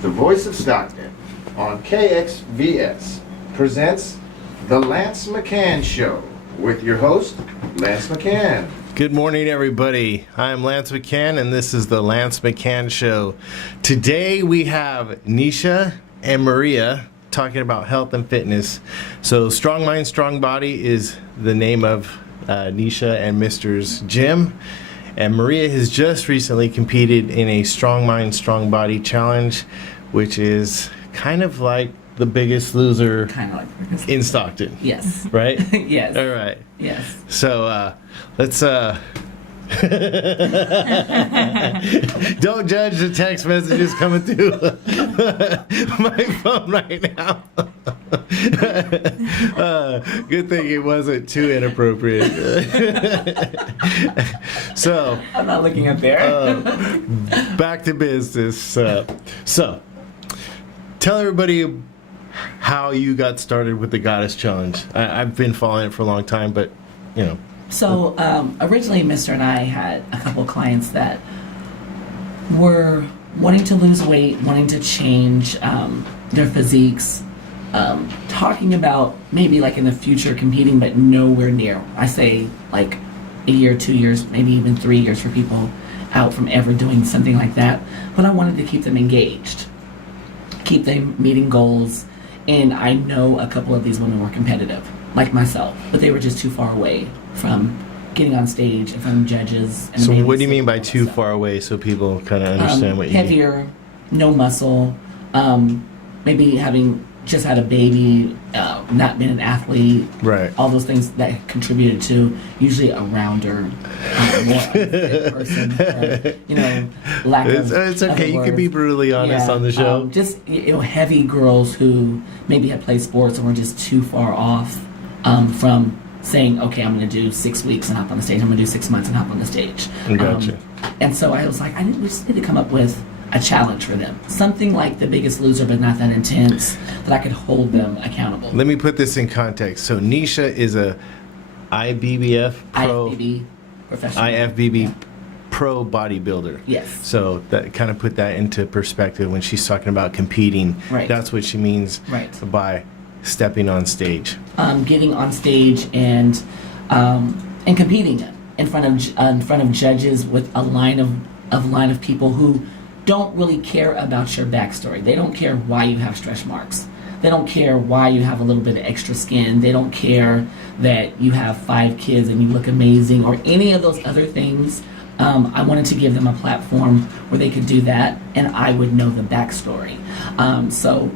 the voice of Stockton, on KXVS, presents The Lance McHan Show with your host, Lance McHan. Good morning, everybody. I'm Lance McHan, and this is The Lance McHan Show. Today we have Nesha and Maria talking about health and fitness. So Strong Mind, Strong Body is the name of Nesha and Mr.'s gym. And Maria has just recently competed in a Strong Mind, Strong Body challenge, which is kind of like the Biggest Loser in Stockton. Yes. Right? Yes. All right. Yes. So let's don't judge the text messages coming through my phone right now. Good thing it wasn't too inappropriate. So I'm not looking up there. Back to business. So tell everybody how you got started with the Goddess Challenge. I've been following it for a long time, but you know. So originally, Mr. and I had a couple of clients that were wanting to lose weight, wanting to change their physiques, talking about maybe like in the future competing, but nowhere near. I say like a year, 2 years, maybe even 3 years for people out from ever doing something like that. But I wanted to keep them engaged, keep them meeting goals. And I know a couple of these women were competitive, like myself, but they were just too far away from getting on stage in front of judges. And so what do you mean by too far away, so people kind of understand what you mean? Heavier, no muscle, maybe having just had a baby, not been an athlete, right? All those things that contributed to usually a rounder, more unfit person, lack of. It's okay. You can be brutally honest on the show. Just heavy girls who maybe had played sports and were just too far off from saying, okay, I'm going to do 6 weeks and hop on the stage. I'm going to do 6 months and hop on the stage. Gotcha. And so I was like, we just need to come up with a challenge for them. Something like The Biggest Loser, but not that intense, that I could hold them accountable. Let me put this in context. So Nesha is a IFBB professional. IFBB pro bodybuilder. Yes. So that kind of put that into perspective when she's talking about competing. Right. That's what she means by stepping on stage. Getting on stage and competing in front of judges with a line of people who don't really care about your backstory. They don't care why you have stretch marks. They don't care why you have a little bit of extra skin. They don't care that you have 5 kids and you look amazing or any of those other things. I wanted to give them a platform where they could do that and I would know the backstory. So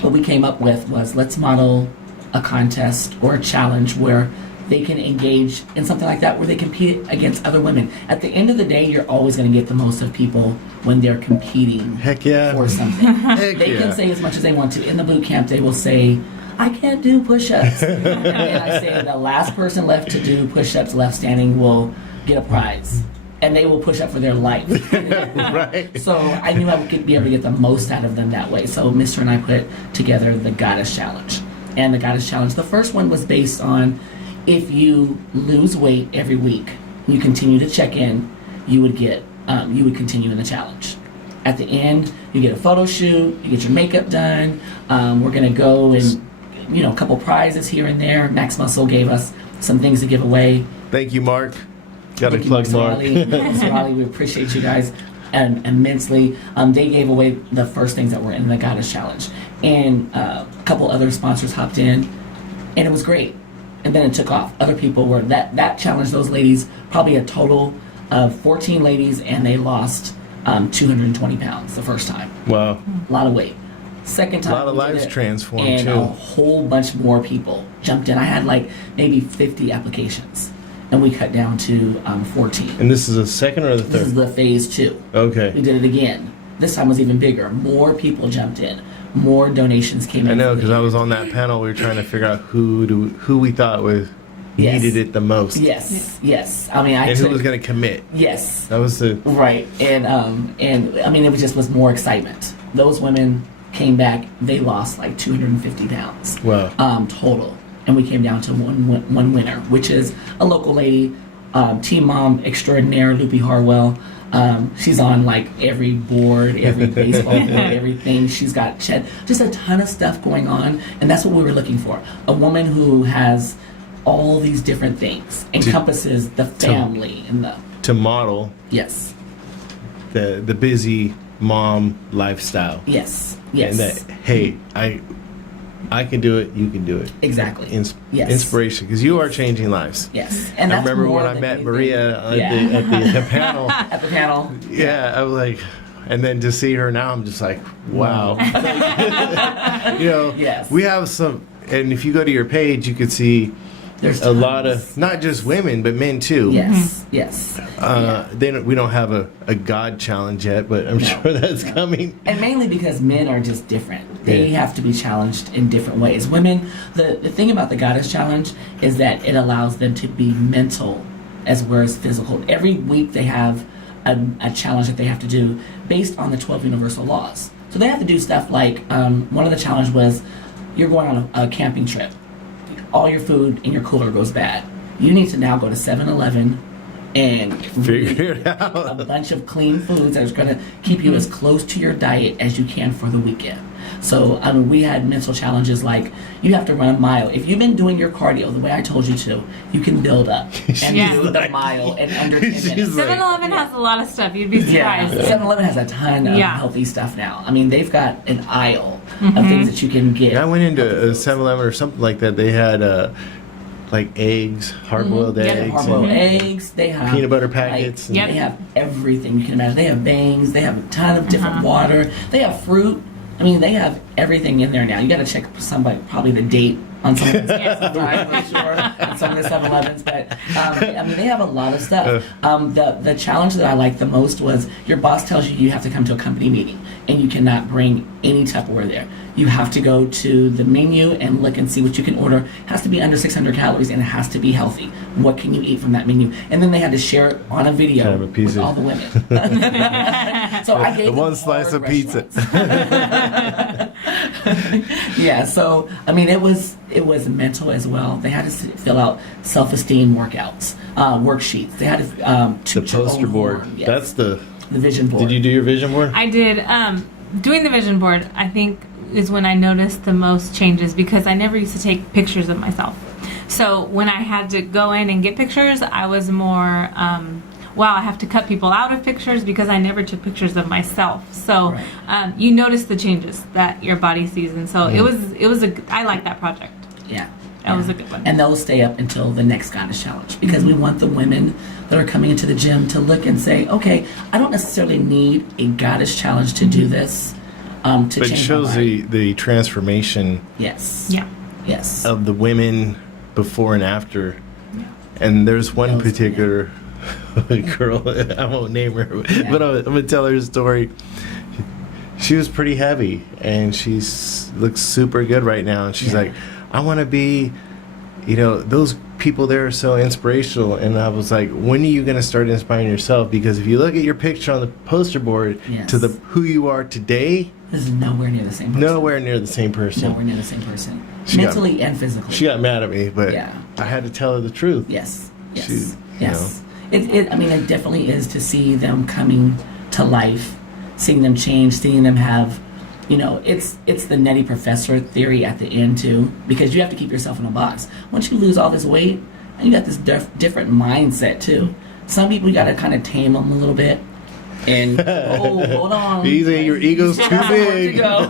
what we came up with was, let's model a contest or a challenge where they can engage in something like that, where they compete against other women. At the end of the day, you're always going to get the most of people when they're competing for something. They can say as much as they want to. In the boot camp, they will say, I can't do push-ups. And I say the last person left to do push-ups left standing will get a prize. And they will push up for their life. Right. So I knew I would be able to get the most out of them that way. So Mr. and I put together the Goddess Challenge. And the Goddess Challenge, the first one was based on, if you lose weight every week, you continue to check in, you would continue in the challenge. At the end, you get a photo shoot, you get your makeup done. We're gonna go and, a couple prizes here and there. Max Muscle gave us some things to give away. Thank you, Mark. Got to plug Mark. Mr. Riley, we appreciate you guys immensely. They gave away the first things that were in the Goddess Challenge. And a couple other sponsors hopped in, and it was great. And then it took off. Other people were, that challenged those ladies, probably a total of 14 ladies, and they lost 220 pounds the first time. Wow. A lot of weight. Second time, a lot of lives transformed, and too. A whole bunch more people jumped in. I had like maybe 50 applications. And we cut down to 14. And this is the second or the third? This is the phase 2. Okay. We did it again. This time was even bigger. More people jumped in. More donations came in. I know, because I was on that panel. We were trying to figure out who we thought needed it the most. Yes. I mean, who was going to commit. Yes. That was the right. And I mean, it was more excitement. Those women came back. They lost like 250 pounds. Wow. Total. And we came down to one winner, which is a local lady, team mom extraordinaire, Loopy Harwell. She's on like every board, every baseball board, everything. She's got just a ton of stuff going on, and that's what we were looking for. A woman who has all these different things, encompasses the family and the to model yes, the busy mom lifestyle. yes, And that, hey, I can do it, you can do it. exactly. Yes. Inspiration, because you are changing lives. Yes, and I that's remember more when I than met anything. Maria Yeah. at the panel. At the panel. Yeah, I was like, and then to see her now, I'm just like, wow. Yes. We have some, and if you go to your page, you could see There's a lot tons. of, not just women, but men too. Yes, yes. We don't have a God challenge yet, but I'm sure that's coming. And mainly because men are just different. They have to be challenged in different ways. Women, the thing about the Goddess Challenge is that it allows them to be mental as well as physical. Every week they have a challenge that they have to do based on the 12 universal laws. So they have to do stuff like, one of the challenge was, you're going on a camping trip. All your food in your cooler goes bad. You need to now go to 7-Eleven and Figure it out. a bunch of clean foods that is going to keep you as close to your diet as you can for the weekend. So we had mental challenges like you have to run a mile. If you've been doing your cardio the way I told you to, you can build up and Yeah. do the mile in under 10 She's minutes. like- 7-Eleven has a lot of stuff. You'd be Yeah, surprised. 7-Eleven has a ton of Yeah. healthy stuff now. I mean, they've got an aisle of things that you can get. I went into a 7-Eleven or something like that. They had like eggs, hard-boiled Yeah, eggs, hard-boiled and eggs. They have peanut butter packets. Like, and- They have everything you can imagine. They have bangs. They have a ton of different water. They have fruit. I mean, they have everything in there now. You got to check probably the date on some of the I'm pretty sure on some of the 7-Elevens, but I mean, they have a lot of stuff. The challenge that I liked the most was your boss tells you have to come to a company meeting and you cannot bring any Tupperware there. You have to go to the menu and look and see what you can order. It has to be under 600 calories and it has to be healthy. What can you eat from that menu? And then they had to share it on a video Kind of a piece with of- all the women. So I gave the them one slice hard of pizza. restaurants. Yeah, so I mean, it was mental as well. They had to fill out self-esteem workouts, worksheets. They had to The toot your poster own board. horn. Yes. That's the. the vision board. Did you do your vision board? I did. Doing the vision board, I think, is when I noticed the most changes because I never used to take pictures of myself. So when I had to go in and get pictures, I was more, wow, I have to cut people out of pictures because I never took pictures of myself. So Right. you notice the changes that your body sees, and so it was I like that project. Yeah. That was a good one. And those stay up until the next Goddess Challenge because we want the women that are coming into the gym to look and say, okay, I don't necessarily need a Goddess Challenge to do this. To But it change shows my body. the transformation Yes. Yeah. Yes. of the women before and after. And there's one That was- particular girl, I won't name her, but I'm going to tell her a story. She was pretty heavy, and looks super good right now. And she's like, I want to be, those people there are so inspirational. And I was like, when are you going to start inspiring yourself? Because if you look at your picture on the poster board Yes. to who you are today, This is nowhere near the same person. nowhere near the same person. Nowhere near the same person. She got- Mentally and physically. She got mad at me, but Yeah. I had to tell her the truth. Yes. Yes. She- Yes. I mean, it definitely is to see them coming to life, seeing them change, seeing them have, it's the nutty professor theory at the end too, because you have to keep yourself in a box. Once you lose all this weight, you got this different mindset too. Some people you got to kind of tame them a little bit. And hold on. Easy, your ego's You too still have more to big. go.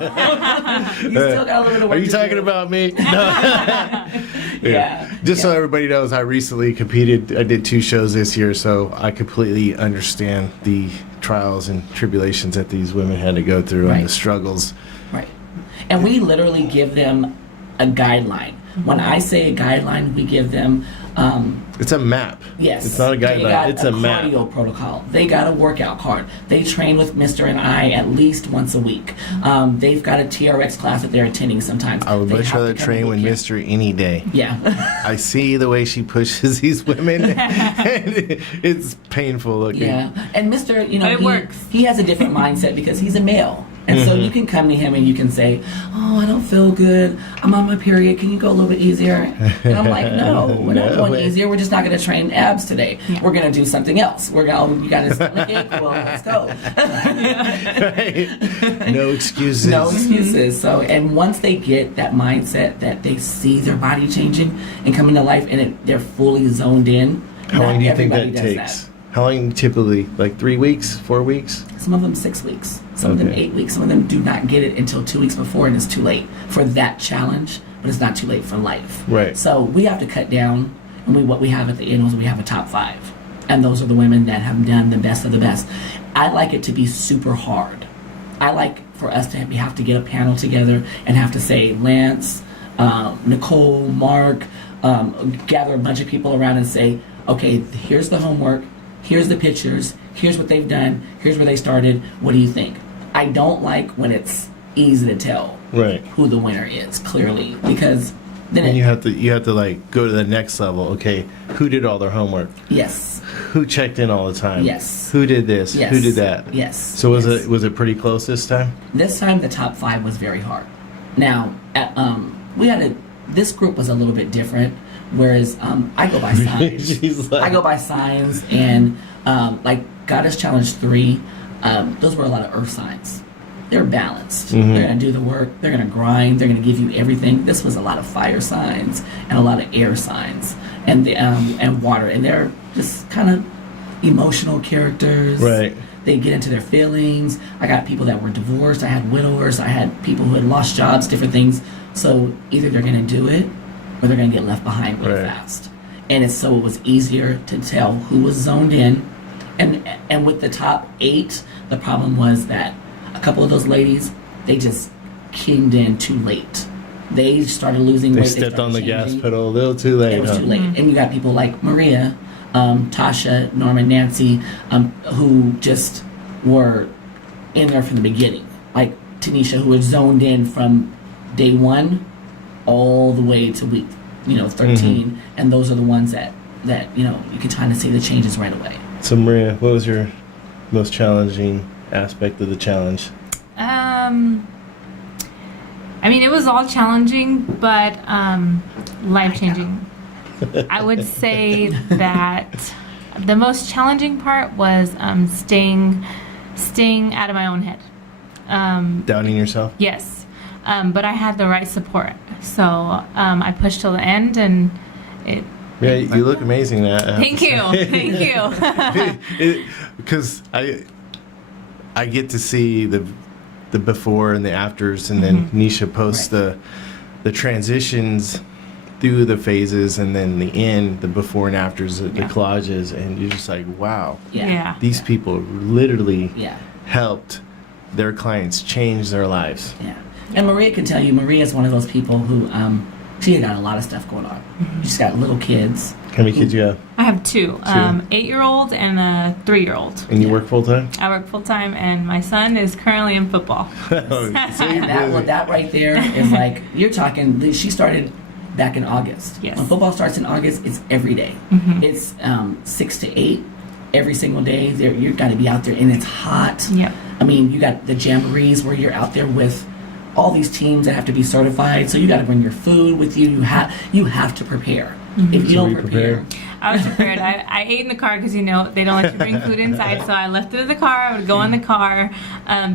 You still got a little bit of work Are you to talking do. about me? No. Yeah. Just so everybody knows, I recently competed. I did 2 shows this year, so I completely understand the trials and tribulations that these women had to go through and Right. the struggles. Right. And we literally give them a guideline. When I say a guideline, we give them, It's a map. yes. It's not a they guideline. got It's a map. cardio protocol. They got a workout card. They train with Mr. and I at least once a week. They've got a TRX class that they're attending sometimes. I would They much have to rather come train to with boot camp. Mr. any day. Yeah. I see the way she pushes these women. And it's painful looking. Yeah. And Mr., But it works. he has a different mindset because he's a male. And so you can come to him and you can say, oh, I don't feel good. I'm on my period. Can you go a little bit easier? And I'm like, no, we're not going easier. We're just not going to train abs today. Yeah. We're going to do something else. We're going, you got to stomach ache? Well, let's go. Right. No excuses. No excuses. So, and once they get that mindset that they see their body changing and coming to life and they're fully zoned in. How long do you think that takes? How long typically? Like 3 weeks, 4 weeks? Some of them 6 weeks. Some of them 8 weeks. Some of them do not get it until 2 weeks before, and it's too late for that challenge, but it's not too late for life. Right. So we have to cut down, and what we have at the end is we have a top 5. And those are the women that have done the best of the best. I like it to be super hard. I like for us to have to get a panel together and have to say, Lance, Nicole, Mark, gather a bunch of people around and say, okay, here's the homework, here's the pictures, here's what they've done, here's where they started, what do you think? I don't like when it's easy to tell who the winner is, clearly, because then you have to like go to the next level. Okay, who did all their homework? Yes. Who checked in all the time? Yes. Who did this? Yes. Who did that? Yes. So was it pretty close this time? This time the top 5 was very hard. Now, this group was a little bit different. Whereas I go by signs. I go by signs, and like Goddess Challenge 3, those were a lot of earth signs. They're balanced. Mm-hmm. They're going to do the work. They're going to grind. They're going to give you everything. This was a lot of fire signs and a lot of air signs and water. And they're just kind of emotional characters. Right. They get into their feelings. I got people that were divorced. I had widowers. I had people who had lost jobs, different things. So either they're going to do it or they're going to get left behind really fast. And it was easier to tell who was zoned in. And with the top 8, the problem was that a couple of those ladies, they just kinged in too late. They started losing weight. They stepped on the gas pedal a little too late. It was too late. And you got people like Maria, Tasha, Norma, Nancy, who just were in there from the beginning. Like Tanisha, who was zoned in from day 1 all the way to week 13. Mm-hmm. And those are the ones that you can kind of see the changes right away. So Maria, what was your most challenging aspect of the challenge? I mean, it was all challenging, but life-changing. I would say that the most challenging part was staying out of my own head. Doubting yourself? Yes. But I had the right support. So I pushed till the end, and it... Yeah, you look amazing. Thank you. Thank you. Because I get to see the before and the afters, and then Nesha posts the transitions through the phases, and then the end, the before and afters, the collages, and you're just like, wow. Yeah. These people literally helped their clients change their lives. Yeah. And Maria can tell you, Maria is one of those people who, she got a lot of stuff going on. She's got little kids. How many kids you have? I have 2. 8-year-old and a 3-year-old. And you work full time? I work full time, and my son is currently in football. that right there is like, you're talking, she started back in August. Yes. When football starts in August, it's every day. Mm-hmm. It's 6 to 8 every single day. You've got to be out there, and it's hot. Yep. I mean, you got the jamborees where you're out there with all these teams that have to be certified, so you got to bring your food with you. You have to prepare. Mm-hmm. If you don't prepare, I was prepared. I ate in the car because they don't let you bring food inside. So I left it in the car. I would go in the car.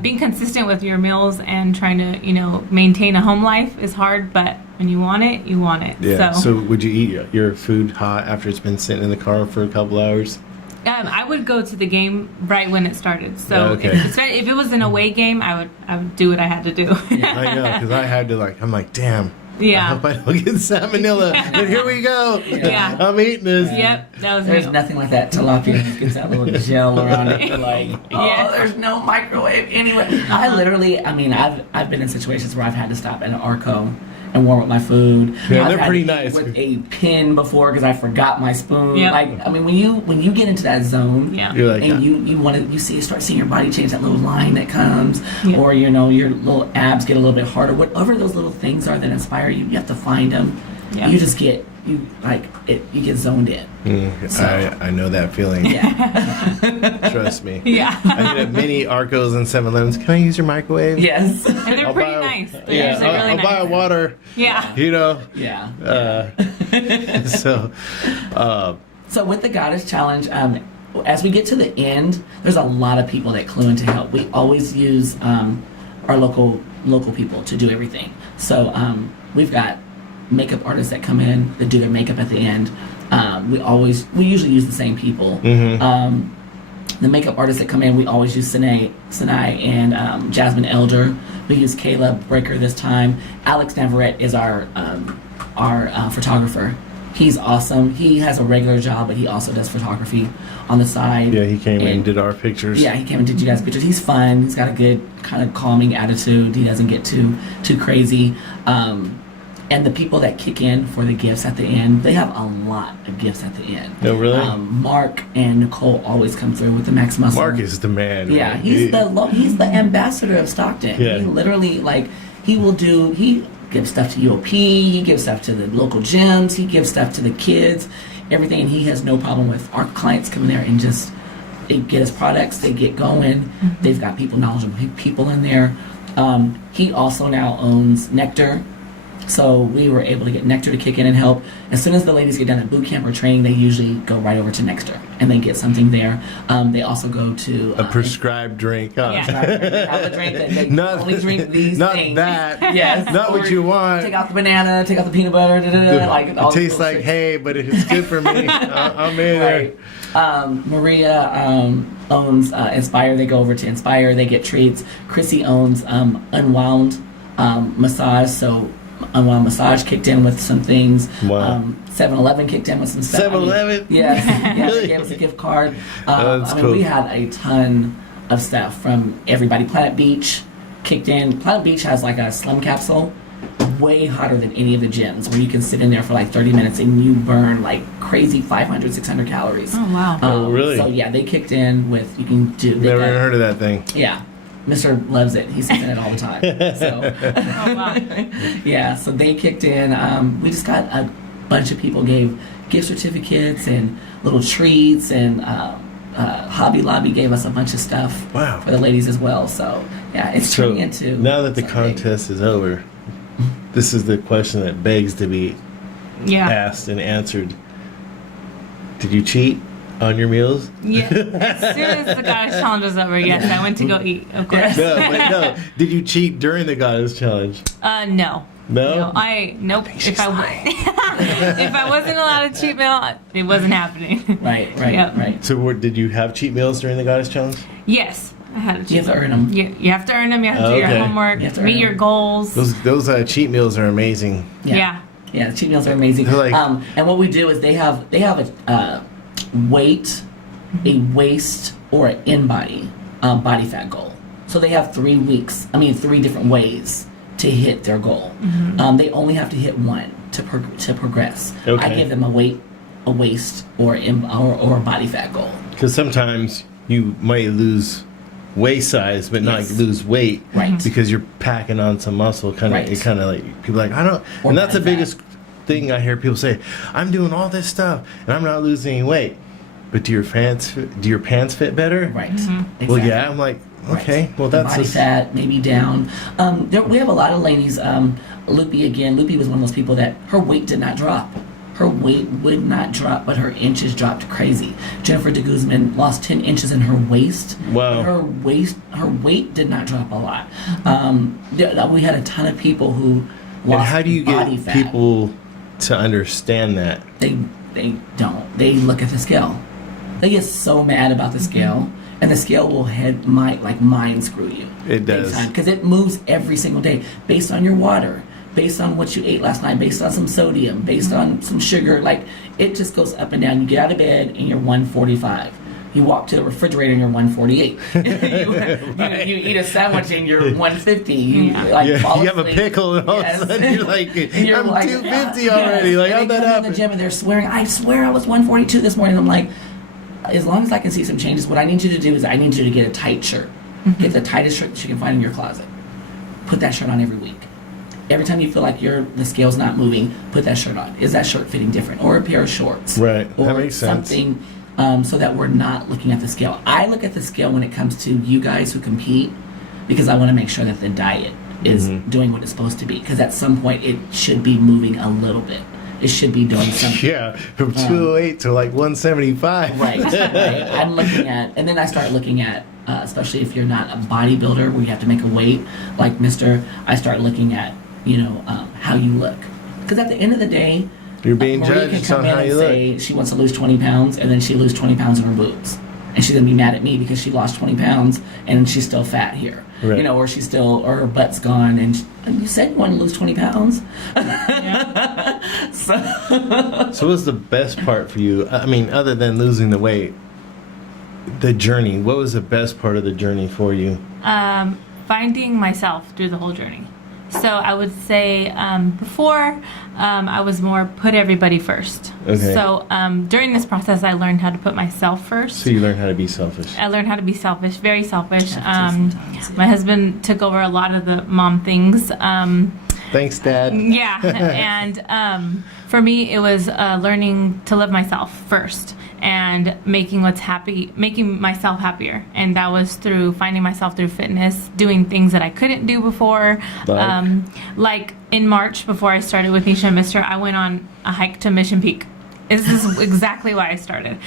Being consistent with your meals and trying to maintain a home life is hard, but when you want it, you want it. Yeah. So would you eat your food hot after it's been sitting in the car for a couple hours? I would go to the game right when it started. So if it was an away game, I would do what I had to do. I know, because I had to I'm like, damn. Yeah. I hope I don't get salmonella. But here we go. Yeah. I'm eating this. Yep. That was There's nothing like that tilapia that gets that little gel around it. Yeah. There's no microwave anyway. I've been in situations where I've had to stop at an Arco and warm up my food. Yeah, they're pretty nice. With a pin before because I forgot my spoon. Yep. When you get into that zone, you're like, and you start seeing your body change, that little line that comes, or your little abs get a little bit harder. Whatever those little things are that inspire you, you have to find them. Yeah. You just get you you get zoned in. I know that feeling. Yeah. Trust me. Yeah. I get many Arcos and 7-Elevens. Can I use your microwave? Yes. And they're pretty nice. They're usually really I'll nice. buy a water. Yeah. You know. Yeah. So, So with the Goddess Challenge, as we get to the end, there's a lot of people that clue in to help. We always use our local people to do everything. So we've got makeup artists that come in that do their makeup at the end. We usually use the same people. The makeup artists that come in, we always use Sinai and Jasmine Elder. We use Kayla Breaker this time. Alex Navarrete is our photographer. He's awesome. He has a regular job, but he also does photography on the side. yeah, he came and did our pictures. Yeah, he came and did you guys' pictures. He's fun. He's got a good kind of calming attitude. He doesn't get too crazy. And the people that kick in for the gifts at the end, they have a lot of gifts at the end. Oh, really? Mark and Nicole always come through with the Max Muscle. Mark is the man. Yeah, man. he's the ambassador of Stockton. Yeah. He literally he gives stuff to UOP, he gives stuff to the local gyms, he gives stuff to the kids, everything, and he has no problem with our clients coming there and just they get his products, they get going. They've got knowledgeable people in there. He also now owns Nectar. So we were able to get Nectar to kick in and help. As soon as the ladies get done at boot camp or training, they usually go right over to Nectar and they get something there. They also go to a prescribed drink. Huh? Yeah. have a drink that they only drink these not things. that. Yes. Not what Or you want. Take out the banana, take out the peanut butter, like It all these tastes little like tricks. hay, but it's good for me. I'm in Right. there. Maria owns Inspire. They go over to Inspire. They get treats. Chrissy owns Unwound Massage. So Unwound Massage kicked in with some things. Wow. 7-Eleven kicked in with some stuff. 7-Eleven? Yes. Yeah, Really? they gave us a gift card. That's cool. We had a ton of stuff from everybody. Planet Beach kicked in. Planet Beach has like a slim capsule, way hotter than any of the gyms, where you can sit in there for like 30 minutes and you burn like crazy 500, 600 calories. Oh, wow. Oh, really? So yeah, they kicked in with, you can do. Never even heard of that thing. Yeah. Mr. loves it. He's in it all the time. So Oh, wow. yeah, so they kicked in. We just got a bunch of people gave gift certificates and little treats, and Hobby Lobby gave us a bunch of stuff Wow. for the ladies as well. So yeah, it's So turning into now that the something. contest is over, this is the question that begs to be Yeah. asked and answered. Did you cheat on your meals? Yeah. As soon as the Goddess Challenge was over, yes, I went to go eat, of course. No, but no. Did you cheat during the Goddess Challenge? No. No? Nope. If I wasn't allowed a cheat meal, it wasn't happening. Right. Yep. Right. So did you have cheat meals during the Goddess Challenge? Yes, I had a cheat You have to meal. earn them. You have to earn them. You have to do your Okay. homework, You have to meet earn your them. goals. Those cheat meals are amazing. Yeah. Yeah, the cheat meals are amazing. They're like- And what we do is they have a weight, a waist, or an in-body body fat goal. So they have 3 different ways to hit their goal. They only have to hit one to progress. Okay. I give them a weight, a waist, or a body fat goal. Because sometimes you might lose waist size, but not Yes. lose weight, Right. Because you're packing on some muscle. Right. It kind of like people are like I don't, Or and that's the body fat. biggest thing I hear people say. I'm doing all this stuff and I'm not losing any weight, but do your pants fit better? Right. Well, Exactly. yeah. I'm like, okay, well that's body just- fat maybe down. We have a lot of ladies. Loopy was one of those people that her weight did not drop. Her weight would not drop, but her inches dropped crazy. Jennifer de Guzman lost 10 inches in her waist. Wow. But her weight did not drop a lot. We had a ton of people who And lost how do you body get fat. people to understand that? They don't. They look at the scale. They get so mad about the scale, and the scale will mind screw you. It does. Because it moves every single day based on your water, based on what you ate last night, based on some sodium, based on some sugar. Like, it just goes up and down. You get out of bed and you're 145. You walk to the refrigerator and you're 148. you eat a sandwich and you're 150. You fall You have a asleep. pickle and all Yes. of a sudden you're like, And you're I'm like, 250 yeah, already. yes. Like, And how'd they that come in happen? the gym and they're swearing, I swear I was 142 this morning. I'm like, as long as I can see some changes, what I need you to do is I need you to get a tight shirt. Get the tightest shirt that you can find in your closet. Put that shirt on every week. every time you feel like the scale's not moving, put that shirt on. Is that shirt fitting different? Or a pair of shorts? Right. Or That makes sense. something so that we're not looking at the scale. I look at the scale when it comes to you guys who compete because I want to make sure that the diet is doing what it's supposed to be. Because at some point, it should be moving a little bit. It should be doing something. Yeah, from 208 to like 175. Right. I'm looking at, and then I start looking at, especially if you're not a bodybuilder where you have to make a weight, like Mr. I start looking at, how you look. Because at the end of the day, You're being Maria judged can on come in how and you look. say she wants to lose 20 pounds, and then she lose 20 pounds in her boobs. And she's going to be mad at me because she lost 20 pounds and she's still fat here. Right. Or or her butt's gone and you said you want to lose 20 pounds. So what's the best part for you? I mean, other than losing the weight, the journey. What was the best part of the journey for you? Finding myself through the whole journey. So I would say before I was more put everybody first. Okay. So during this process, I learned how to put myself first. So you learned how to be selfish. I learned how to be selfish, very selfish. Have to sometimes, yeah. My husband took over a lot of the mom things. Thanks, Dad. Yeah, and for me, it was learning to love myself first and making myself happier, and that was through finding myself through fitness, doing things that I couldn't do before. Like in March, before I started with Nesha and Mr., I went on a hike to Mission Peak. This is exactly why I started.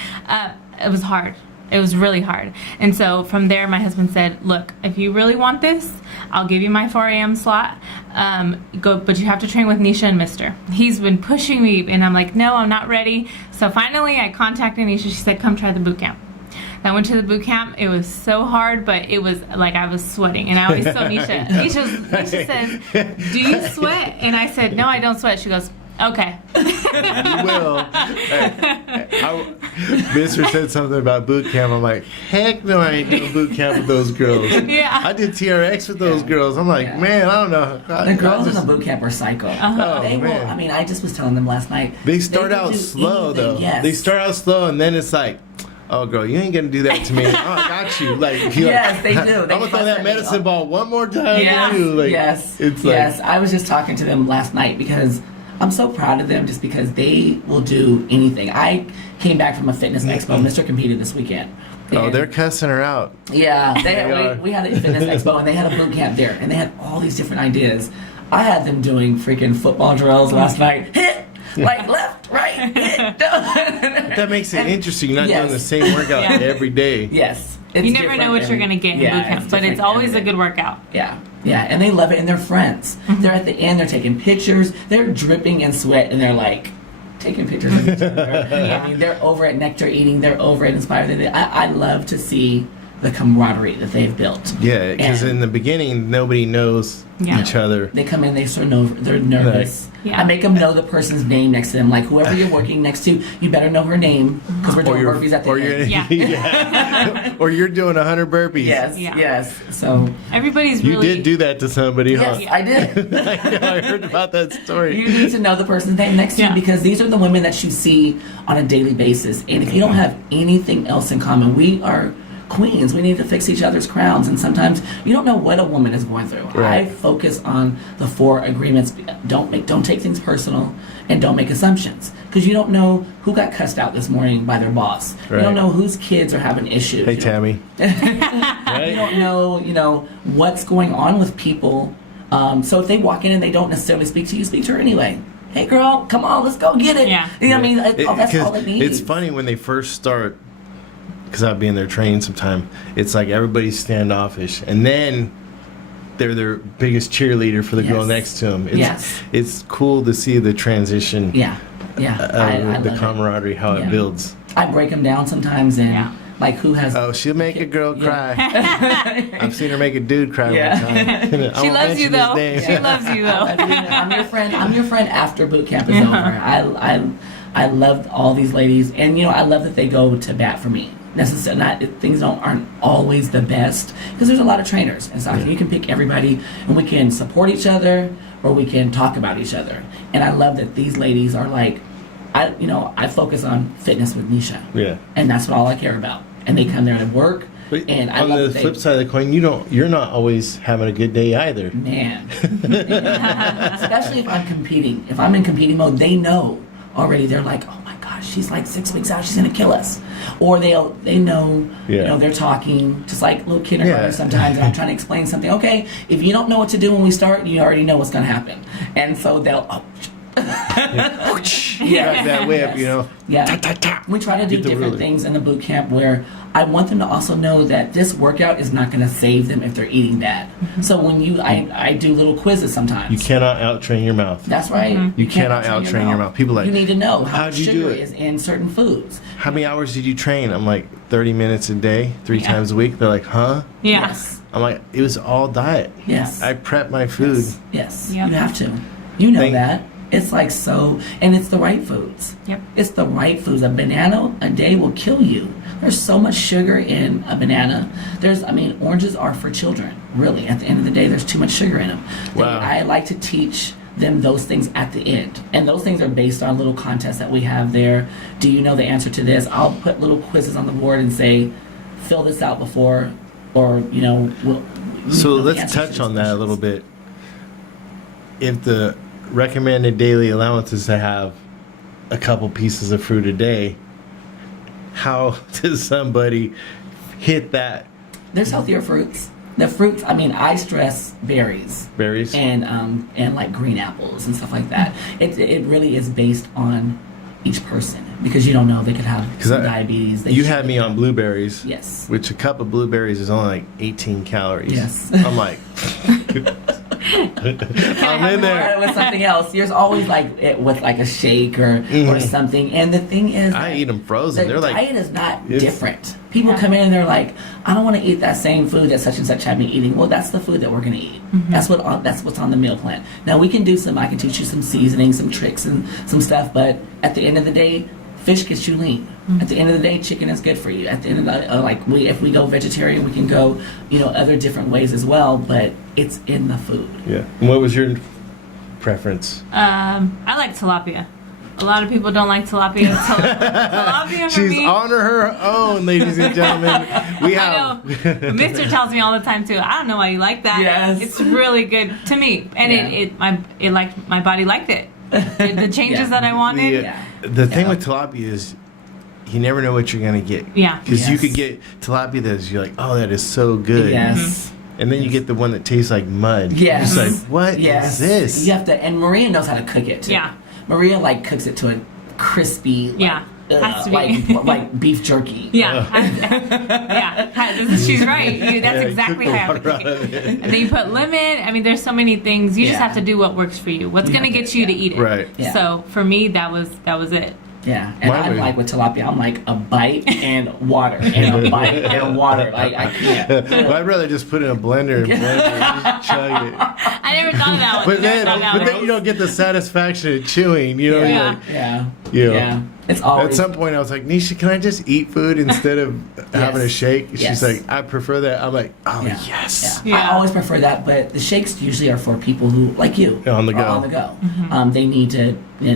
It was hard. It was really hard. And so from there, my husband said, look, if you really want this, I'll give you my 4 a.m. slot. But you have to train with Nesha and Mr. He's been pushing me, and I'm like, no, I'm not ready. So finally, I contacted Nesha. She said, come try the boot camp. I went to the boot camp. It was so hard, but it was like I was sweating. And I always tell Nesha, Nesha says, do you sweat? And I said, no, I don't sweat. She goes, okay. You will. Mr. said something about boot camp. I'm like, heck no, I ain't doing boot camp with those girls. Yeah. I did TRX with those girls. I'm like, man, I don't know. The girls in the boot camp are psycho. Oh, They will. man. I mean, I just was telling them last night. They start will out do slow, anything, though. Yes. They start out slow, and then it's like, oh, girl, you ain't gonna do that to me. Oh, I got you. Like, Yes, they do. I'm They gonna throw that fuss at me. medicine ball one more time. Yes, to you. Like, yes, it's like, yes. I was just talking to them last night because I'm so proud of them just because they will do anything. I came back from a fitness expo. Mr. competed this weekend. oh, And- they're cussing her out. Yeah, They are. we had a fitness expo and they had a boot camp there and they had all these different ideas. I had them doing freaking football drills last night. Hit, like left, right, hit. That makes it interesting. You're not Yes. doing the same workout Yeah. every day. Yes. It's You never different know what you're every- going to get in Yeah, boot camp, but different it's always every a day. good workout. Yeah, yeah, and they love it, and they're friends. They're at the end, they're taking pictures, they're dripping in sweat, and they're like taking pictures of each other. I mean, they're over at Nectar Eating, they're over at Inspire. I love to see the camaraderie that they've built. Yeah, because And in the beginning, nobody knows Yeah. each other. they come in, they're nervous. Yeah. I make them know the person's name next to them. Like, whoever you're working next to, you better know her name, because we're doing burpees at the end. Yeah. Yeah. Or you're doing 100 burpees. Yes, Yeah. yes. So, Everybody's You really... did do that to somebody, yes, huh? I did. I heard about that story. You need to know the person's name next to Yeah. you because these are the women that you see on a daily basis. And if you don't have anything else in common, we are queens. We need to fix each other's crowns. And sometimes you don't know what a woman is going through. Right. I focus on the 4 agreements. Don't take things personal and don't make assumptions. Because you don't know who got cussed out this morning by their boss. Right. You don't know whose kids are having issues. Hey, You know, Tammy. you don't know, what's going on with people. So if they walk in and they don't necessarily speak to you, speak to her anyway. Hey, girl, come on, let's go get it. Yeah. You know what I mean? That's all it needs. It's funny when they first start, because I'll be in their training sometime. It's like everybody's standoffish, and then they're their biggest cheerleader for the girl Yes. next to them. It's, Yes. it's cool to see the transition. Yeah, yeah. I The love camaraderie, how Yeah. it builds. it. I break them down sometimes, and Yeah. like who has? Oh, she'll make a girl Yeah. cry. I've seen her make a dude cry Yeah. one time. I She won't loves you, mention his though. name. She loves you, though. I'm your friend. I'm your friend after boot camp is over. I love all these ladies, and I love that they go to bat for me. Necessarily, things aren't always the best because there's a lot of trainers and stuff. You can pick everybody, and we can support each other or we can talk about each other. And I love that these ladies are like, I focus on fitness with Nesha. Yeah. And that's what all I care about. And they come there to work. But And I on love the that they- flip side of the coin, you're not always having a good day either. Man. Especially if I'm competing. If I'm in competing mode, they know already. They're like, oh my gosh, she's like 6 weeks out. She's going to kill us. Or they know, they're talking just like little kindergartners sometimes. And I'm trying to explain something. Okay, if you don't know what to do when we start, you already know what's going to happen. And so they'll... Yeah, that whip, Yeah. Ta, ta, ta. We try to do Get the different ruler. things in the boot camp where I want them to also know that this workout is not going to save them if they're eating that. So when I do little quizzes sometimes. You cannot out-train your mouth. That's right. You cannot out-train your mouth. People are like, you need to know how how'd much you do sugar it? is in certain foods. How many hours did you train? I'm like, 30 minutes a day, 3 times a week. They're like, huh? Yeah. Yes. I'm like, it was all diet. Yes. I prep my food. Yes. Yep. You have to. You know that. It's like so, and it's the right foods. Yep. It's the right foods. A banana a day will kill you. There's so much sugar in a banana. Oranges are for children. Really, at the end of the day, there's too much sugar in them. Wow. I like to teach them those things at the end. And those things are based on little contests that we have there. Do you know the answer to this? I'll put little quizzes on the board and say, fill this out before, or, So the let's answers touch to on these that a questions. little bit. If the recommended daily allowance is to have a couple pieces of fruit a day, how does somebody hit that? There's healthier fruits. The fruits, I stress berries. Berries? And like green apples and stuff like that. It really is based on each person because you don't know, they could have some diabetes. You had me on blueberries. Yes. Which a cup of blueberries is only like 18 calories. Yes. I'm like, I'm in there. Or with something else. There's always with like a shake or something. And the thing is, I eat them frozen. the They're like, diet is not different. People come in and they're like, I don't want to eat that same food that such and such have been eating. Well, that's the food that we're going to eat. That's what's on the meal plan. Now we can I can teach you some seasoning, some tricks, and some stuff. But at the end of the day, fish gets you lean. At the end of the day, chicken is good for you. At the end of the if we go vegetarian, we can go other different ways as well. But it's in the food. yeah. And what was your preference? I like tilapia. A lot of people don't like tilapia. Tilapia for She's me. on her own, ladies and gentlemen. We I have. know. Mr. tells me all the time too. I don't know why you like that. Yes. It's really good to me, and my body liked it. The changes Yeah. that I wanted. The thing with tilapia is you never know what you're gonna get. Yeah. Because you Yes. could get tilapia you're like, oh, that is so good. Yes. And then you get the one that tastes like mud. Yes. It's like, what is Yes. this? You have to, and Maria knows how to cook it too. Yeah. Maria cooks it to a crispy, Has to be. like beef jerky. Yeah. She's right. That's exactly cook the how I have to water cook out of it. it. And then you put lemon. There's so many things. You just Yeah. have to do what works for you. What's going to get you to eat it. Right. Yeah. So for me, that was it. Yeah, and My I'm way. like with tilapia, I'm like a bite and water, and a bite and water. Like I can't. Well, I'd rather just put it in a blender and blend it and just chug it. I never thought of that one. But then you don't get the satisfaction of chewing. You know, Yeah. you're like, Yeah. Yeah. Yeah. It's always. at some point, I was like, Nisha, can I just eat food instead of having a shake? She's Yes. like, I prefer that. I'm like, oh, Yeah. yes. Yeah. Yeah. I always prefer that, but the shakes usually are for people who, like you, On the are go. On the go. They need to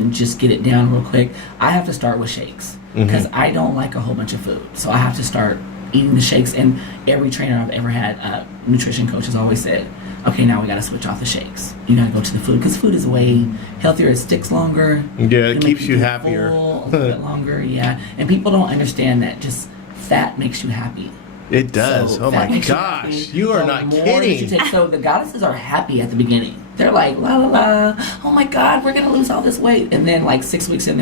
just get it down real quick. I have to start with shakes because I don't like a whole bunch of food, so I have to start eating the shakes. And every trainer I've ever had, nutrition coach, has always said, okay, now we got to switch off the shakes. You got to go to the food because food is way healthier. It sticks longer. Yeah, it It'll keeps make you feel happier. full a little bit longer. Yeah, and people don't understand that just fat makes you happy. It does. So oh that my makes you gosh. happy. You are The not more that you kidding. take- so the goddesses are happy at the beginning. They're like, la la la, oh my God, we're going to lose all this weight. And then 6 weeks in,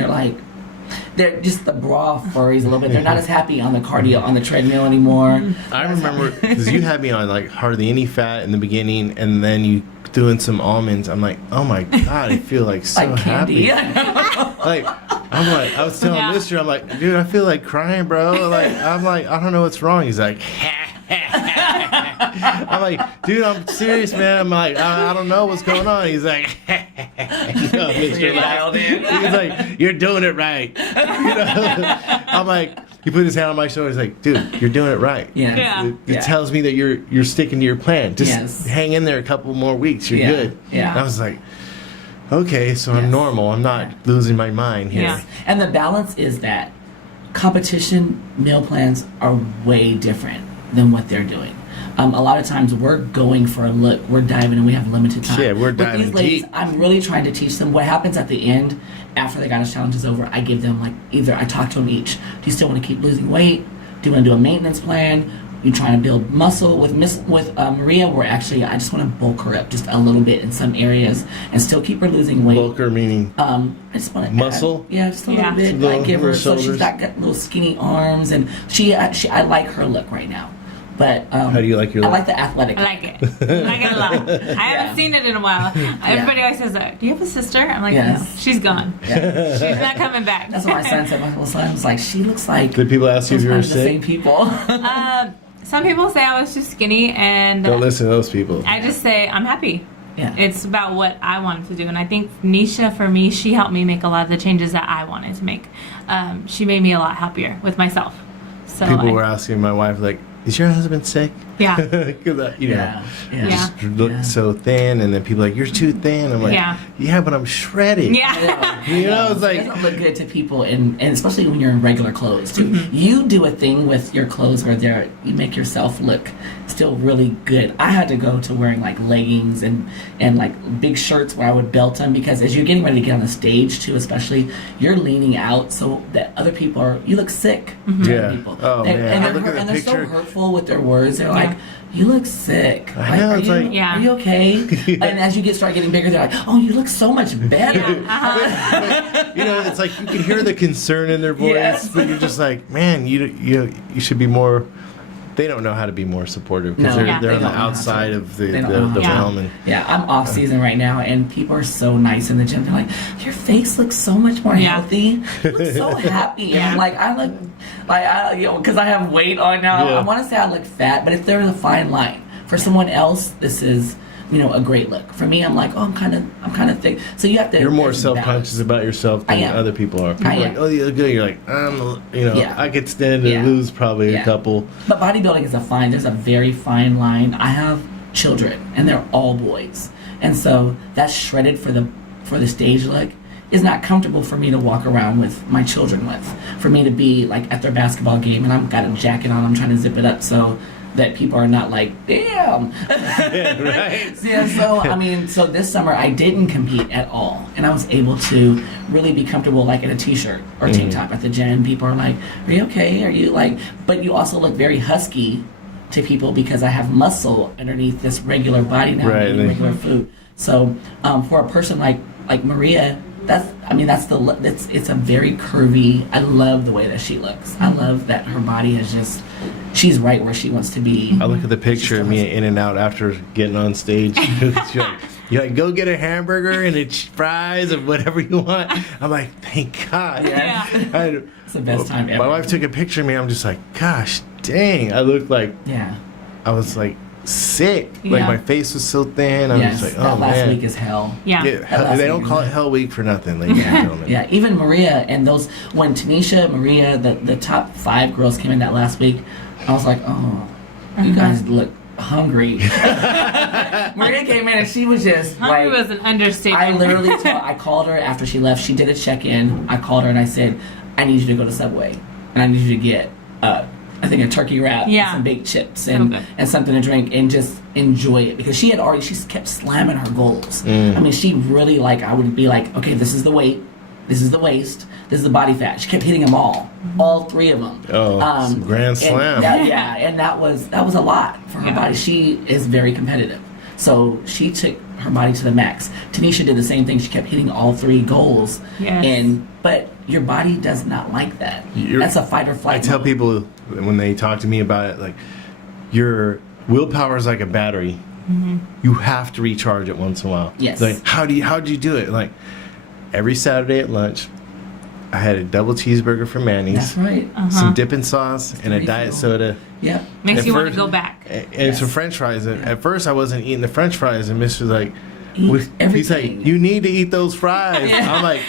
they're just the bra furries a little bit. They're not as happy on the cardio, on the treadmill anymore. I remember because you had me on hardly any fat in the beginning, and then you doing some almonds. I'm like, oh my God, I feel so Like candy. happy. I was telling Yeah. Mister, I'm like, dude, I feel like crying, bro. I'm like, I don't know what's wrong. He's like, I'm like, dude, I'm serious, man. I'm like, I don't know what's going on. He's like, Mr. Dialed in. He's like, you're doing it right. I'm like, he put his hand on my shoulder. He's like, dude, you're doing it right. Yeah. Yeah. It Yeah. tells me that you're sticking to your plan. Just Yes. hang in there a couple more weeks. You're Yeah. good. Yeah. And I was like, okay, so I'm Yes. normal. I'm not losing my mind here. Yeah. And the balance is that competition meal plans are way different than what they're doing. A lot of times we're going for a look, we're diving and we have limited time. Yeah, we're With diving these ladies, deep. I'm really trying to teach them what happens at the end after the goddess challenge is over. I give them like either I talk to them each. Do you still want to keep losing weight? Do you want to do a maintenance plan? You trying to build muscle with Maria? Where actually I just want to bulk her up just a little bit in some areas and still keep her losing weight. Bulker meaning I just want to muscle? just a little Yeah. bit. Little- I give her little so she's shoulders. got little skinny arms and she I like her look right now. But How do you like your I look? like the athletic. I like it. I like it a lot. I haven't seen it in a while. Everybody always says that. Do you have a sister? I'm like, Yes. no, she's gone. Yeah. She's not coming back. That's what my son said. My little son was like, she looks like Did people ask you if you were sometimes the same sick? people. Some people say I was too skinny, and Don't listen to those people. I just say I'm happy. Yeah. It's about what I wanted to do, and I think Nesha, for me, she helped me make a lot of the changes that I wanted to make. She made me a lot happier with myself. So People were asking my wife, like, is your husband sick? Yeah. Because, Yeah. just look so thin, and then people are like, you're too thin. I'm like, yeah, but I'm shredded. Yeah. You know, it's like, it doesn't look good to people, and especially when you're in regular clothes too. Mm-hmm. You do a thing with your clothes where you make yourself look still really good. I had to go to wearing like leggings and like big shirts where I would belt them because as you're getting ready to get on the stage too, especially you're leaning out so that other people you look sick. Mm-hmm. To Yeah. other people. Oh, man. And I they're, look at the and they're so picture. hurtful with their words. They're like, you look sick. I know, are it's you, like- Yeah. are you okay? And as you start getting bigger, they're like, oh, you look so much better. but, you know, it's like you can hear the concern in their voice, Yes. but you're just like, man, you should be more. They don't know how to be more supportive because No, they're they on the don't know how outside to. of the They don't know how to. realm. And Yeah, I'm off season right now, and people are so nice in the gym. They're like, "Your face looks so much more healthy. You look so happy." And I'm like, I look like because I have weight on now. Yeah. I want to say I look fat, but if there's a fine line for someone else, this is a great look. For me, I'm like, oh, I'm kind of thick. So you have to. you're more there's self-conscious balance. about yourself I than am. other people are. People I are like, am. oh, you look good. You're like, Yeah. I could stand to Yeah. lose probably a Yeah. couple. But bodybuilding is there's a very fine line. I have children, and they're all boys, and so that's shredded for the stage look is not comfortable for me to walk around with my children with. For me to be like at their basketball game, and I've got a jacket on, I'm trying to zip it up so that people are not like, damn. Yeah, right. Yeah, so this summer I didn't compete at all, and I was able to really be comfortable like in a t-shirt or tank top at the gym. People are like, are you okay? Are you like, but you also look very husky to people because I have muscle underneath this regular body now, Right, eating regular food. So for a person like Maria, it's a very curvy. I love the way that she looks. I love that her body is just, she's right where she wants to be. I look at the picture of me in and out after getting on stage. You're like, go get a hamburger and it's fries and whatever you want. I'm like, thank God. Yeah. It's the best time ever. My wife took a picture of me. I'm just like, gosh, dang. I looked like Yeah. I was like sick. Like Yeah. my face was so thin. I'm Yes, just like, that oh last man. week is hell. Yeah. They don't call it Hell Week for nothing, ladies and gentlemen. Yeah, even Maria and those, when Tanisha, Maria, the top 5 girls came in that last week, I was like, oh, you guys look hungry. Maria came in and she was just Hungry like, was an understatement. I literally I called her after she left. She did a check-in. I called her and I said, I need you to go to Subway and I need you to get I think a turkey wrap, and some baked chips, and something to drink, and just enjoy it because she kept slamming her goals. I mean, she really I would be like, okay, this is the weight, this is the waist, this is the body fat. She kept hitting them all 3 of them. Oh, some grand slam. And that was a lot for her body. She is very competitive, so she took her body to the max. Tanisha did the same thing. She kept hitting all 3 goals. Yes. But your body does not like that. That's a fight or flight. I tell mode. people when they talk to me about it, like, your willpower is like a battery. You have to recharge it once in a while. Yes. Like, how do you do it? Like, every Saturday at lunch, I had a double cheeseburger from Manny's, That's right. some dipping sauce, and a refill. diet soda. Yeah. Makes At you want to first- go back. And some French fries. And at first, I wasn't eating the French fries, and Mr. like, he's everything. like, you need to eat those fries. Yeah. I'm like,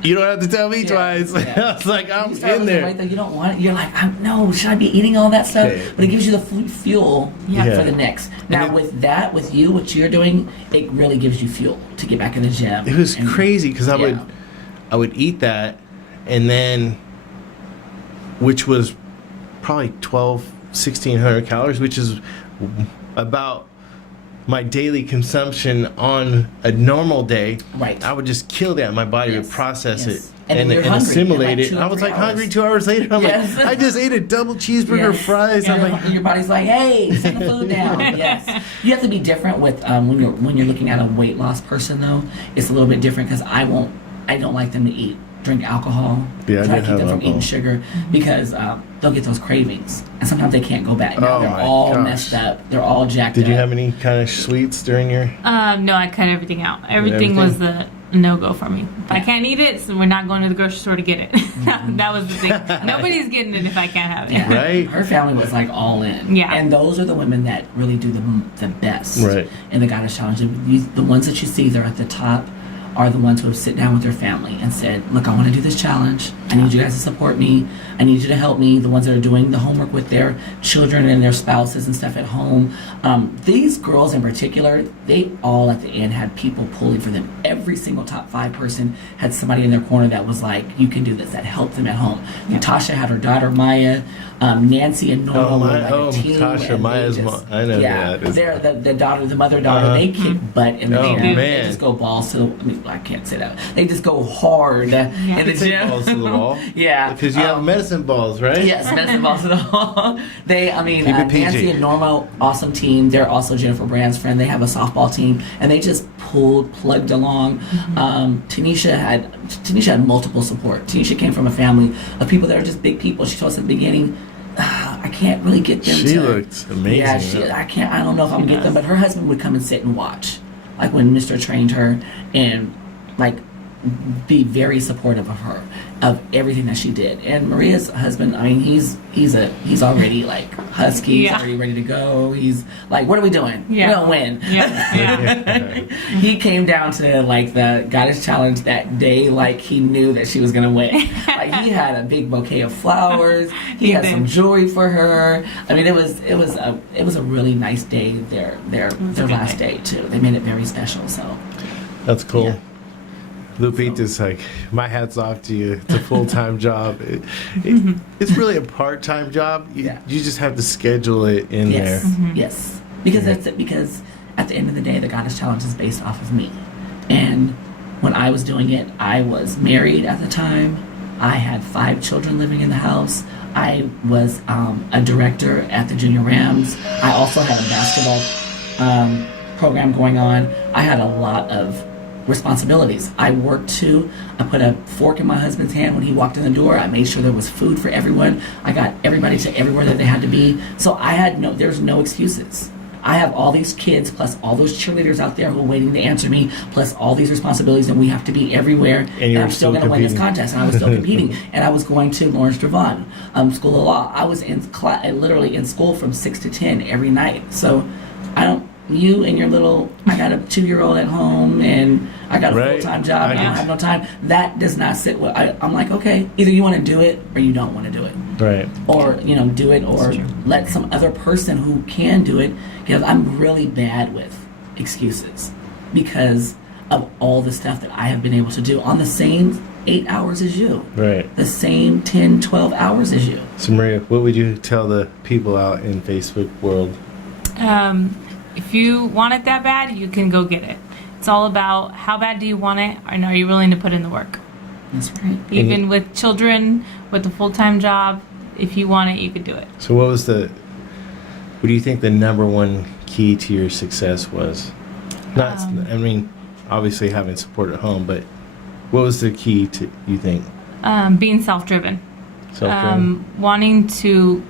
you don't have to tell me twice. Yeah. I was like, I'm You start in looking there. right there, you don't want it. You're like, no, should I be eating all that stuff? Okay. But it gives you the fuel Yeah. for the next. Now, with what you're doing, it really gives you fuel to get back in the gym. It was And- crazy because I yeah. would eat that, and then, which was probably 12, 1,600 calories, which is about my daily consumption on a normal day. Right. I would just kill that. My body would Yes, process yes. it And and then you're hungry in assimilate like it. 2 or I was 3 like hungry hours. 2 hours later. I'm Yes. like, I just ate a double cheeseburger, Yes. fries. I'm And like, your body's like, hey, set the food down. Yes. You have to be different with when you're looking at a weight loss person though. It's a little bit different because I don't like them to drink alcohol. Yeah, I try did to keep have them from eating alcohol. sugar because they'll get those cravings and sometimes they can't go back. Now Oh they're my all gosh. messed up. They're all jacked did up. you have any kind of sweets during your? No, I cut everything out. Everything was the no-go for me. If I can't eat it, so we're not going to the grocery store to get it. That was the thing. Nobody's getting it if I can't have it. Yeah. Right. Her family was like all in. Yeah. And those are the women that really do the best. Right. In the Goddess Challenge. The ones that you see there at the top are the ones who have sit down with their family and said, look, I want to do this challenge. I need you guys to support me. I need you to help me. The ones that are doing the homework with their children and their spouses and stuff at home. These girls in particular, they all at the end had people pulling for them. Every single top 5 person had somebody in their corner that was like, you can do this, that helped them at home. Natasha had her daughter Maya. Nancy and Norma were like a team. Tasha, and Maya's they mom. I know yeah, that. they're the mother-daughter. They kick butt in the Oh, gym. They man. just go balls to the, I mean, I can't say that. They just go hard in the Take gym. balls to the wall. Yeah. Because you have medicine balls, right? Yes, medicine balls to the wall. Keep it PG. Nancy and Norma, awesome team. They're also Jennifer Brand's friend. They have a softball team, and they just plugged along. Tanisha had multiple support. Tanisha came from a family of people that are just big people. She told us at the beginning, I can't really get them She to. looked amazing. Yeah, I don't know if I'm gonna get them, but her husband would come and sit and watch, like when Mr. trained her, and like be very supportive of her, of everything that she did. And Maria's husband, I mean, he's already like husky, he's already ready to go. He's like, what are we doing? Yeah. We're gonna win. Yeah. He came down to like the Goddess Challenge that day, like he knew that she was gonna win. Like he had a big bouquet of flowers. He had some jewelry for her. I mean, it was a really nice day. Their last day too. They made it very special. So That's cool. Yeah. Lupita's like, my hat's off to you. It's a full-time job. It's really a part-time job. You just have to schedule it in there. Yes. Because that's it. Because at the end of the day, the Goddess Challenge is based off of me. And when I was doing it, I was married at the time. I had 5 children living in the house. I was a director at the Junior Rams. I also had a basketball program going on. I had a lot of responsibilities. I worked too. I put a fork in my husband's hand when he walked in the door. I made sure there was food for everyone. I got everybody to everywhere that they had to be. So there's no excuses. I have all these kids plus all those cheerleaders out there who are waiting to answer me, plus all these responsibilities, and we have to be everywhere. And I'm still going to win this contest, and I was still competing. And I was going to Lawrence Devon School of Law. I was literally in school from 6 to 10 every night. So you and your little, I got a 2-year-old at home and I got a full-time job and I don't have no time. That does not sit well. I'm like, okay, either you want to do it or you don't want to do it. Right. Or, do it or let some other person who can do it. Because I'm really bad with excuses because of all the stuff that I have been able to do on the same 8 hours as you. Right. The same 10, 12 hours as you. So Maria, what would you tell the people out in Facebook world? If you want it that bad, you can go get it. It's all about how bad do you want it, and are you willing to put in the work? That's right. Even with children, with a full-time job, if you want it, you could do it. So what do you think the number one key to your success was? Obviously having support at home, but what was the key to, you think? Being self-driven. Self-driven? Wanting to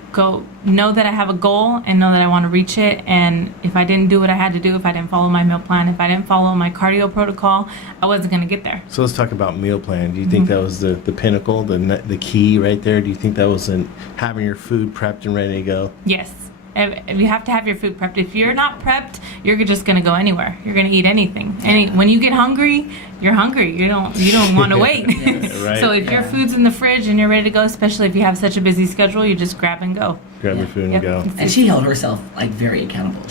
know that I have a goal and know that I want to reach it, and if I didn't do what I had to do, if I didn't follow my meal plan, if I didn't follow my cardio protocol, I wasn't going to get there. So let's talk about meal plan. Do you think that was the pinnacle, the key right there? Do you think that was having your food prepped and ready to go? Yes. You have to have your food prepped. If you're not prepped, you're just going to go anywhere. You're going to eat anything. When you get hungry, you're hungry. You don't want to wait. Right. So if your food's in the fridge and you're ready to go, especially if you have such a busy schedule, you just grab and go. Grab your food and go. And she held herself like very accountable.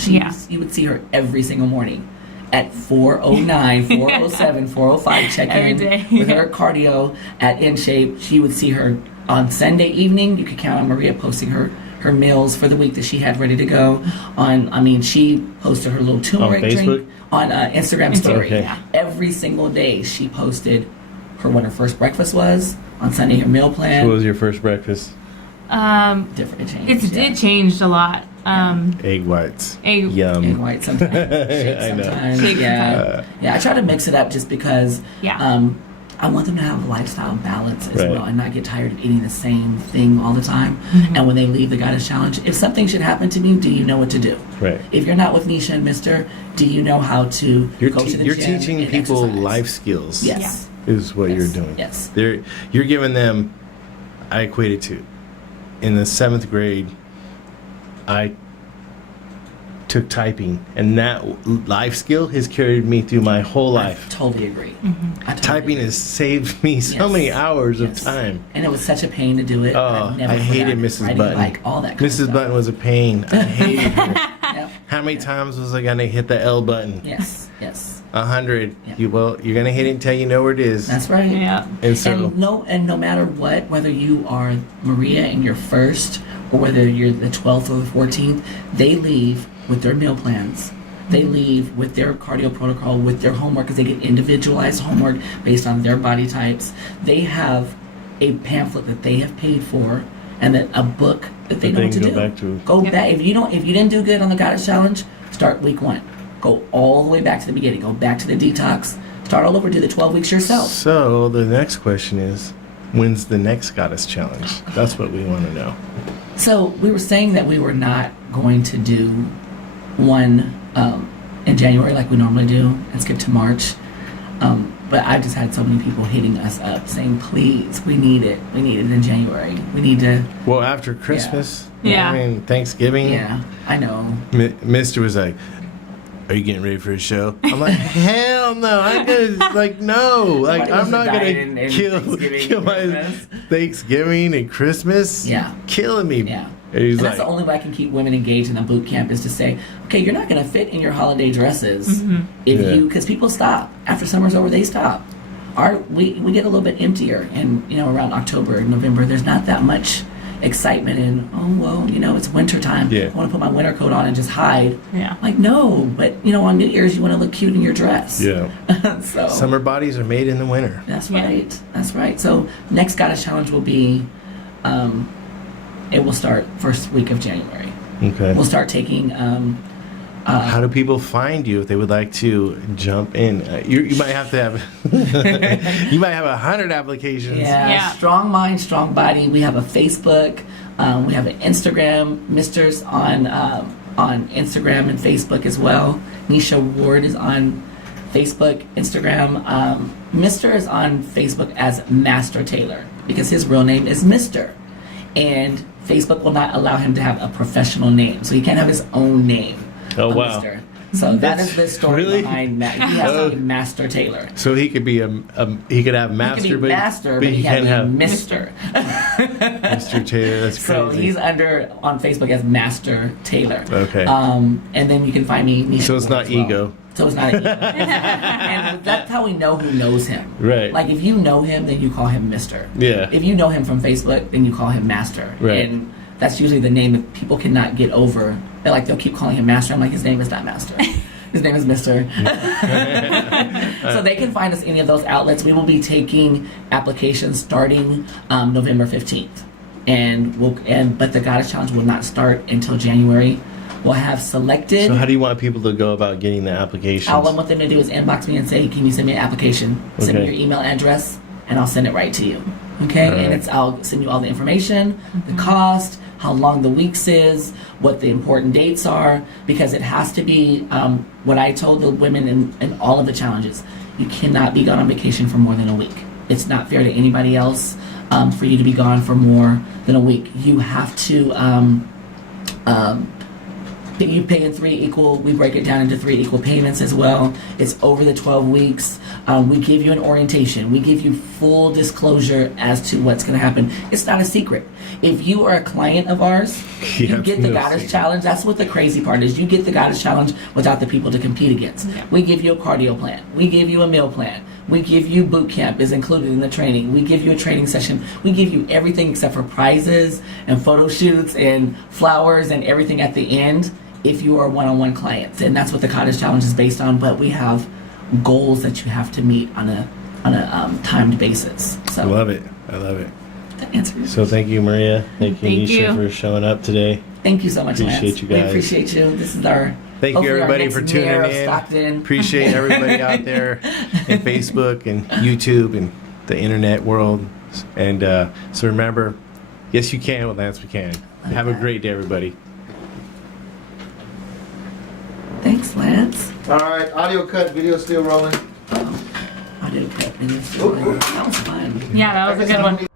You would see her every single morning at 4:09, 4:07, 4:05 check in with her cardio at In Shape. She would see her on Sunday evening. You could count on Maria posting her her meals for the week that she had ready to go. She posted her little turmeric Facebook? drink on Instagram story. Okay. Yeah. Every single day she posted what her first breakfast was. On Sunday, her meal plan. So what was your first breakfast? Different. It changed. It changed a lot. Egg whites. Egg Egg white sometimes. Shake I know. sometimes. Shake Yeah. I try to mix it up just because Yeah. I want them to have a lifestyle balance as Right. well and not get tired of eating the same thing all the time. And when they leave the Goddess Challenge, if something should happen to me, do you know what to do? Right. If you're not with Nesha and Mr., do you know how to You're go to the you're gym teaching and people exercise? life skills. Yes. Is what Yes. you're doing. Yes. You're giving them. I equated to. In the 7th grade, I took typing, and that life skill has carried me through my whole I life. totally agree. I totally Typing agree. has saved me so Yes. many hours Yes. of time. And it was such a pain to do it. Oh, I've never I hated forgotten Mrs. writing, Button. Like all that kind of Mrs. stuff. Button was a pain. I hated her. Yep. How many times was I gonna hit the L button? Yes. Yes. 100. Yeah. You're gonna hit it until you know where it is. That's right. Yeah. And so And no matter what, whether you are Maria and you're first, or whether you're the 12th or the 14th, they leave with their meal plans. They leave with their cardio protocol, with their homework, because they get individualized homework based on their body types. They have a pamphlet that they have paid for, and then a book that they know what to can do. go back to. Go Yep. back. If you didn't do good on the Goddess Challenge, start week 1. Go all the way back to the beginning. Go back to the detox. Start all over. Do the 12 weeks yourself. So the next question is, when's the next Goddess Challenge? That's what we want to know. So we were saying that we were not going to do one in January like we normally do and skip to March. But I've just had so many people hitting us up saying, please, we need it. We need it in January. We need to. Well, after Christmas, Yeah. I mean Thanksgiving, Yeah, I know. Mister was like, "Are you getting ready for a show?" I'm like, "Hell no! I'm gonna no, like Nobody I'm wants not to die gonna in kill Thanksgiving and my Christmas. Thanksgiving and Christmas. Yeah. killing me. Yeah. And he's And like, that's the only way I can keep women engaged in a boot camp is to say, okay, you're not going to fit in your holiday dresses if Yeah. because people stop after summer's over. They stop. We get a little bit emptier, and around October and November, there's not that much excitement in. Oh well, it's winter time. Yeah. I want to put my winter coat on and just hide. Yeah. Like no, but on New Year's you want to look cute in your dress. yeah, So summer bodies are made in the winter. that's Yeah. right. That's right. So next Goddess Challenge will be, it will start first week of January. Okay. We'll start taking. How do people find you if they would like to jump in? You might have to have you might have 100 applications. Yeah. Strong mind, strong body. We have a Facebook. We have an Instagram. Mister's on Instagram and Facebook as well. Nesha Ward is on Facebook, Instagram. Mister is on Facebook as Master Taylor because his real name is Mister, and Facebook will not allow him to have a professional name, so he can't have his own name. Oh, on wow. Mister. So that is the story Really? behind that. He has to be Master Taylor. So he could be he could have He master, can be Master, but he can't can't have be Mister. Mr. Taylor. That's So crazy. he's on Facebook as Master Taylor. Okay. And then you can find me. Nesha So it's Ward not as well. ego. So it's not ego. And that's how we know who knows him. Right. Like if you know him, then you call him Mister. Yeah. If you know him from Facebook, then you call him Master. Right. And that's usually the name that people cannot get over. They'll keep calling him Master. I'm like, his name is not Master. His name is Mister. So they can find us any of those outlets. We will be taking applications starting November 15th, but the Goddess Challenge will not start until January. We'll have selected. So how do you want people to go about getting the applications? All I want them to do is inbox me and say, "Can you send me an application? Send me Okay. your email address, and I'll send it right to you." Okay, All right. and I'll send you all the information, the cost, how long the weeks is, what the important dates are, because it has to be what I told the women in all of the challenges. You cannot be gone on vacation for more than a week. It's not fair to anybody else for you to be gone for more than a week. You have to. You pay in we break it down into 3 equal payments as well. It's over the 12 weeks. We give you an orientation. We give you full disclosure as to what's going to happen. It's not a secret. If you are a client of ours, Yeah, you get the no Goddess secret. Challenge. That's what the crazy part is. You get the Goddess Challenge without the people to compete against. Yeah. We give you a cardio plan. We give you a meal plan. We give you boot camp is included in the training. We give you a training session. We give you everything except for prizes and photo shoots and flowers and everything at the end if you are one-on-one clients. And that's what the Cottage Challenge is based on. But we have goals that you have to meet on a timed basis. So I love it. I love it. that answers. So thank you, Maria. Thank you, Thank Nisha, you. for showing up today. Thank you so much, Appreciate Lance. you guys. We appreciate you. This is our Thank you, hopefully our everybody, next for tuning mayor of in. Stockton. Appreciate everybody out there in Facebook and YouTube and the internet world. And so remember, yes, you can with Lance McHan. Have a great day, everybody. Thanks, Lance. All right, audio cut, video still rolling. I did a cut. That was fun. Yeah, that was a good one.